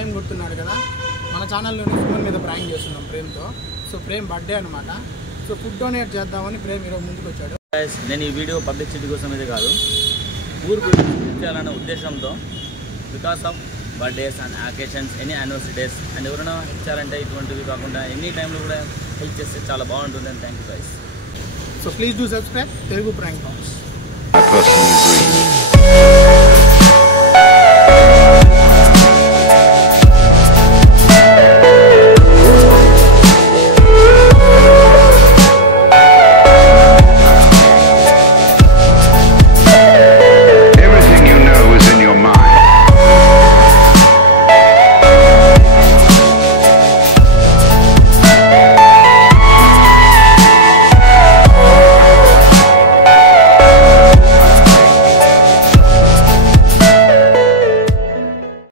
ప్రేమ్ గుర్తున్నాడు కదా, మన ఛానల్లోనే ఫోన్ మీద ప్రాంక్ చేస్తున్నాం ప్రేమ్తో. సో ప్రేమ్ బర్త్డే అనమాట. సో ఫుడ్ డొనేట్ చేద్దామని ప్రేమ్ ఈరోజు ముందుకు వచ్చాడు. నేను ఈ వీడియో పబ్లిసిటీ కోసం ఇది కాదు, ఊరికి చేయాలనే ఉద్దేశంతో, because of birthdays and occasions, any anniversary days and ఎవరైనా ఇచ్చారంటే ఇటువంటివి కాకుండా ఎనీ టైంలో కూడా హెల్ప్ చేస్తే చాలా బాగుంటుంది. And thank you guys. So please do subscribe Telugu prank box.